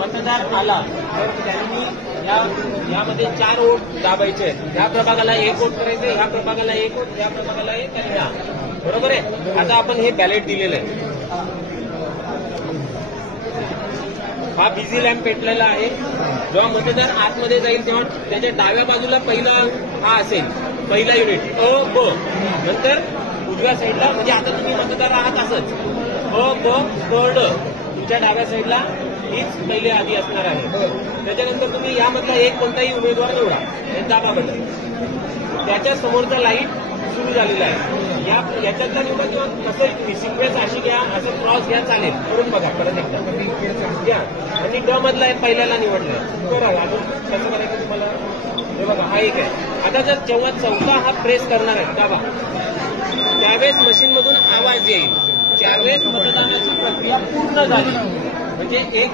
मतदार आला तर त्यांनी यामध्ये 4 वोट दाबायचे आहेत. ह्या प्रभागाला 1 वोट करायचे, ह्या प्रभागाला 1 वोट, ह्या प्रभागाला 1 आणि ह्या. बरोबर आहे. आता आपण हे बॅलेट दिलेलं आहे. हा बिझी लॅम्प पेटलेला आहे. जेव्हा मतदार आतमध्ये जाईल तेव्हा त्याच्या डाव्या बाजूला पहिला हा असेल, पहिला युनिट अ ब. नंतर उजव्या साईडला, म्हणजे आता तुम्ही मतदार आहात असंच अ ब क ड, तुमच्या डाव्या साईडला हीच पहिले आधी असणार आहे. त्याच्यानंतर तुम्ही यामधला एक कोणताही उमेदवार निवडा, दाबा बटन. त्याच्या समोरचा लाईट सुरू झालेला आहे. याच्यातला निवडा किंवा कसं तुम्ही सिक्वेन्स अशी घ्या, असं क्रॉस घ्या, चालेल. करून बघा परत एकदा घ्या. आणि ड मधला पहिल्याला निवडलाय करा. अजून कसं करायचं तुम्हाला हे बघा, हा एक आहे. आता जर जेव्हा चौथा हा प्रेस करणार आहे दाबा, त्यावेळेस मशीनमधून आवाज येईल. ज्यावेळेस मतदानाची प्रक्रिया पूर्ण झाली, म्हणजे एक